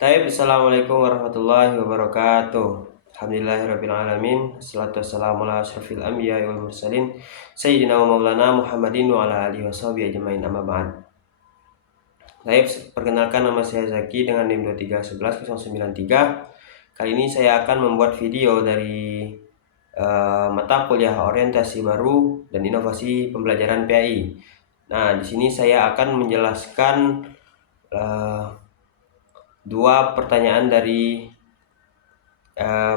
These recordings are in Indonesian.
Assalamualaikum warahmatullahi wabarakatuh. Alhamdulillahirrabbilalamin. Assalatu wassalamu ala asyrafil anbiya wal mursalin Sayyidina wa maulana Muhammadin wa ala alihi wa sahbihi ajmain amma ba'd. Perkenalkan, nama saya Zaki dengan NIM 2311093. Kali ini saya akan membuat video dari mata kuliah orientasi baru dan inovasi pembelajaran PAI. Nah, di sini saya akan menjelaskan dua pertanyaan dari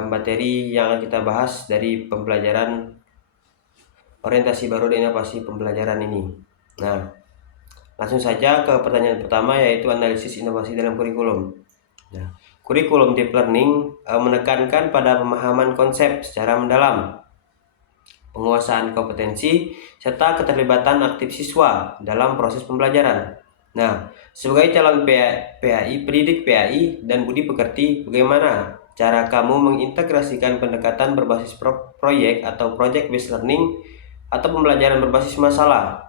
materi yang akan kita bahas dari pembelajaran orientasi baru dan inovasi pembelajaran ini. Nah, langsung saja ke pertanyaan pertama, yaitu analisis inovasi dalam kurikulum. Nah, kurikulum deep learning menekankan pada pemahaman konsep secara mendalam, penguasaan kompetensi, serta keterlibatan aktif siswa dalam proses pembelajaran. Nah, sebagai calon PAI, pendidik PAI dan budi pekerti, bagaimana cara kamu mengintegrasikan pendekatan berbasis proyek atau project based learning atau pembelajaran berbasis masalah,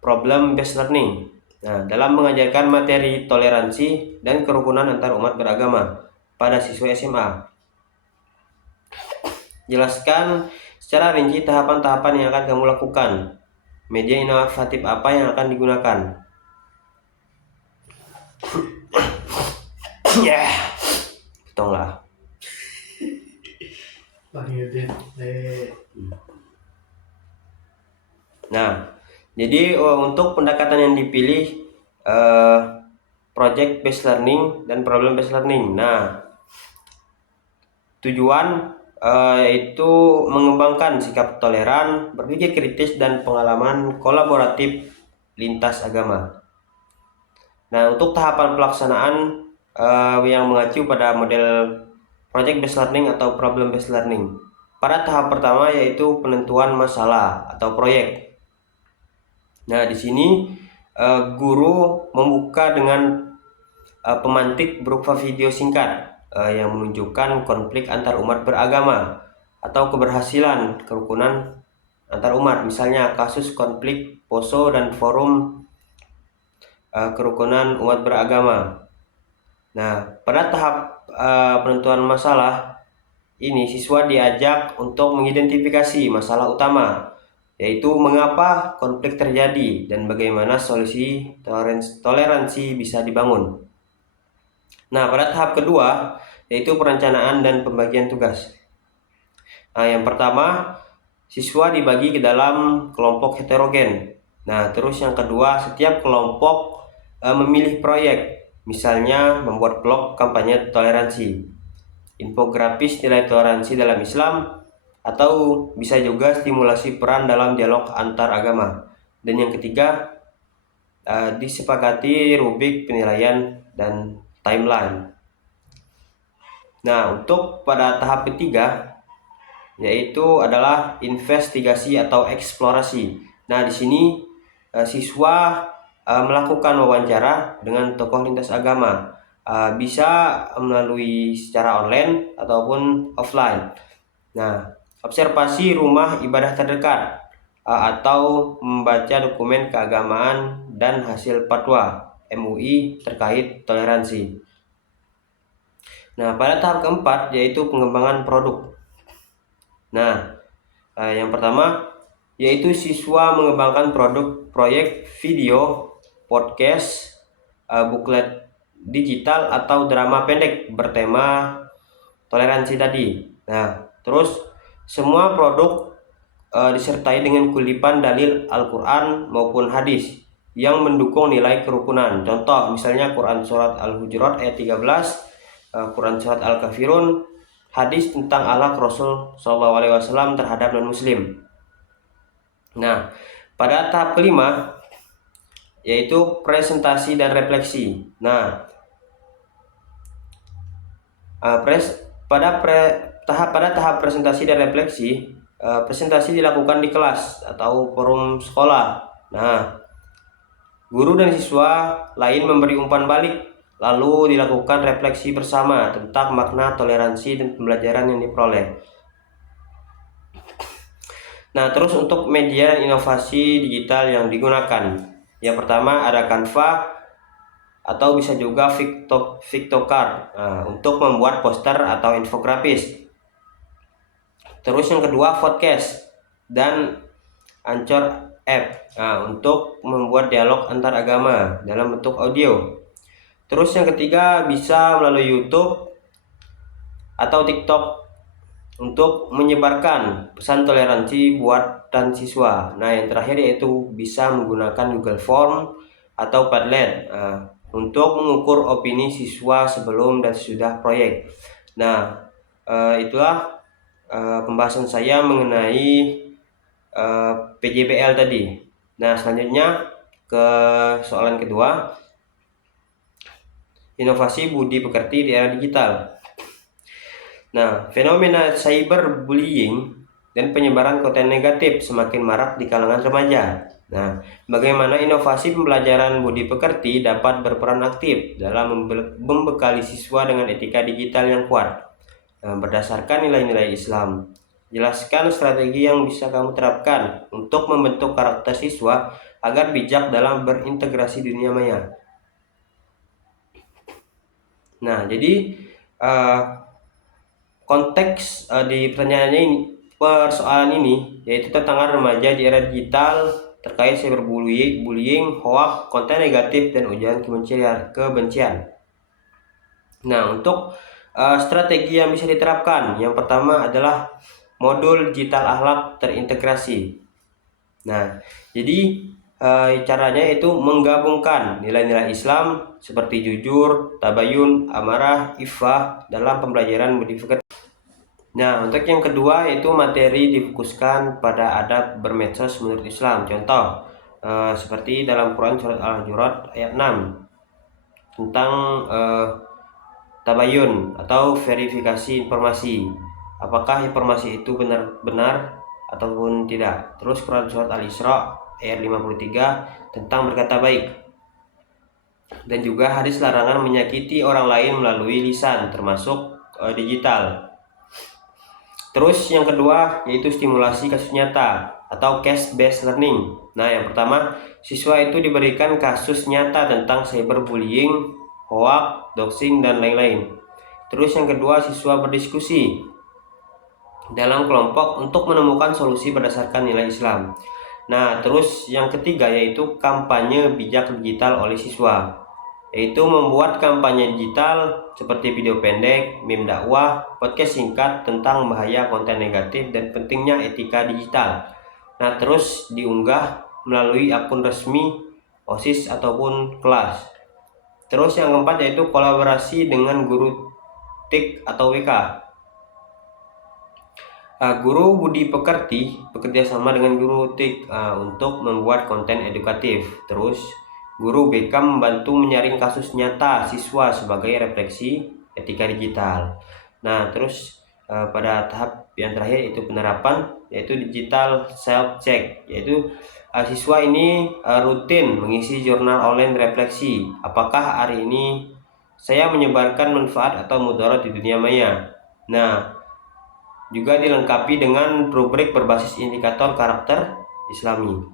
problem based learning, dalam mengajarkan materi toleransi dan kerukunan antar umat beragama pada siswa SMA? Jelaskan secara rinci tahapan-tahapan yang akan kamu lakukan. Media inovatif apa yang akan digunakan? Ya, tolonglah. Nah, jadi untuk pendekatan yang dipilih project based learning dan problem based learning. Nah, tujuan yaitu mengembangkan sikap toleran, berpikir kritis, dan pengalaman kolaboratif lintas agama. Nah, untuk tahapan pelaksanaan yang mengacu pada model project based learning atau problem based learning. Pada tahap pertama yaitu penentuan masalah atau proyek. Nah, di sini guru membuka dengan pemantik berupa video singkat yang menunjukkan konflik antar umat beragama atau keberhasilan kerukunan antar umat, misalnya kasus konflik Poso dan forum kerukunan umat beragama. Nah, pada tahap penentuan masalah ini, siswa diajak untuk mengidentifikasi masalah utama, yaitu mengapa konflik terjadi dan bagaimana solusi toleransi bisa dibangun. Nah, pada tahap kedua yaitu perencanaan dan pembagian tugas. Nah, yang pertama, siswa dibagi ke dalam kelompok heterogen. Nah, terus yang kedua, setiap kelompok memilih proyek, misalnya membuat blog kampanye toleransi, infografis nilai toleransi dalam Islam, atau bisa juga stimulasi peran dalam dialog antar agama. Dan yang ketiga, disepakati rubrik penilaian dan timeline. Nah, untuk pada tahap ketiga yaitu adalah investigasi atau eksplorasi. Nah, di sini siswa melakukan wawancara dengan tokoh lintas agama, bisa melalui secara online ataupun offline. Nah, observasi rumah ibadah terdekat atau membaca dokumen keagamaan dan hasil fatwa MUI terkait toleransi. Nah, pada tahap keempat yaitu pengembangan produk. Nah, yang pertama yaitu siswa mengembangkan proyek video, podcast, buklet digital atau drama pendek bertema toleransi tadi. Nah, terus semua produk disertai dengan kulipan dalil Al-Quran maupun hadis yang mendukung nilai kerukunan. Contoh misalnya Quran Surat Al-Hujurat ayat 13, Quran Surat Al-Kafirun, hadis tentang akhlak Rasul SAW terhadap non-muslim. Nah, pada tahap kelima yaitu presentasi dan refleksi. Nah, pada tahap presentasi dan refleksi, presentasi dilakukan di kelas atau forum sekolah. Nah, guru dan siswa lain memberi umpan balik, lalu dilakukan refleksi bersama tentang makna toleransi dan pembelajaran yang diperoleh. Nah, terus untuk media dan inovasi digital yang digunakan. Yang pertama ada Canva, atau bisa juga Victocard untuk membuat poster atau infografis. Terus yang kedua podcast dan Anchor App untuk membuat dialog antar agama dalam bentuk audio. Terus yang ketiga bisa melalui YouTube atau TikTok untuk menyebarkan pesan toleransi buatan siswa. Nah, yang terakhir yaitu bisa menggunakan Google Form atau Padlet untuk mengukur opini siswa sebelum dan sesudah proyek. Nah, itulah pembahasan saya mengenai PJBL tadi. Nah, selanjutnya ke soalan kedua, inovasi budi pekerti di era digital. Nah, fenomena cyberbullying dan penyebaran konten negatif semakin marak di kalangan remaja. Nah, bagaimana inovasi pembelajaran budi pekerti dapat berperan aktif dalam membekali siswa dengan etika digital yang kuat? Nah, berdasarkan nilai-nilai Islam. Jelaskan strategi yang bisa kamu terapkan untuk membentuk karakter siswa agar bijak dalam berintegrasi dunia maya. Nah, jadi konteks di pertanyaannya ini, persoalan ini yaitu tentang remaja di era digital terkait cyberbullying, hoax, konten negatif dan ujaran kebencian. Nah, untuk strategi yang bisa diterapkan, yang pertama adalah modul digital akhlak terintegrasi. Nah, jadi caranya itu menggabungkan nilai-nilai Islam seperti jujur, tabayun, amarah, iffah dalam pembelajaran budi pekerti. Nah, untuk yang kedua yaitu materi difokuskan pada adab bermedsos menurut Islam. Contoh, seperti dalam Quran surat Al-Hujurat ayat 6 tentang tabayun atau verifikasi informasi. Apakah informasi itu benar-benar ataupun tidak. Terus Quran surat Al-Isra ayat 53 tentang berkata baik. Dan juga hadis larangan menyakiti orang lain melalui lisan termasuk digital. Terus yang kedua yaitu stimulasi kasus nyata atau case based learning. Nah, yang pertama, siswa itu diberikan kasus nyata tentang cyberbullying, hoax, doxing dan lain-lain. Terus yang kedua, siswa berdiskusi dalam kelompok untuk menemukan solusi berdasarkan nilai Islam. Nah, terus yang ketiga yaitu kampanye bijak digital oleh siswa, yaitu membuat kampanye digital seperti video pendek, meme dakwah, podcast singkat tentang bahaya konten negatif dan pentingnya etika digital. Nah, terus diunggah melalui akun resmi OSIS ataupun kelas. Terus yang keempat yaitu kolaborasi dengan guru TIK atau WK. Guru budi pekerti bekerja sama dengan guru TIK untuk membuat konten edukatif. Terus guru BK membantu menyaring kasus nyata siswa sebagai refleksi etika digital. Nah, terus pada tahap yang terakhir itu penerapan yaitu digital self check, yaitu siswa ini rutin mengisi jurnal online refleksi. Apakah hari ini saya menyebarkan manfaat atau mudarat di dunia maya? Nah, juga dilengkapi dengan rubrik berbasis indikator karakter Islami.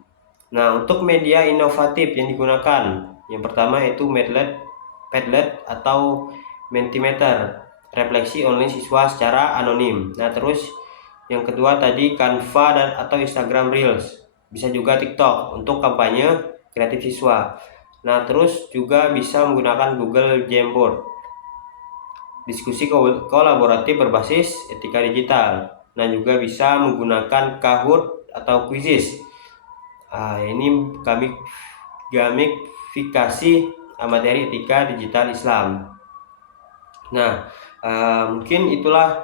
Nah, untuk media inovatif yang digunakan, yang pertama yaitu Padlet atau Mentimeter, refleksi online siswa secara anonim. Nah, terus yang kedua tadi Canva atau Instagram Reels, bisa juga TikTok untuk kampanye kreatif siswa. Nah, terus juga bisa menggunakan Google Jamboard, diskusi kolaboratif berbasis etika digital. Nah, juga bisa menggunakan Kahoot atau Quizizz. Ini kami gamifikasi materi etika digital Islam. Nah, mungkin itulah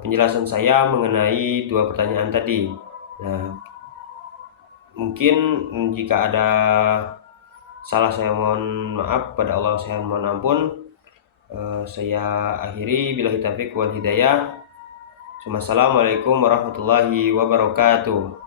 penjelasan saya mengenai dua pertanyaan tadi. Nah, mungkin jika ada salah saya mohon maaf, pada Allah saya mohon ampun. Saya akhiri, billahi taufiq wal hidayah. Assalamualaikum warahmatullahi wabarakatuh.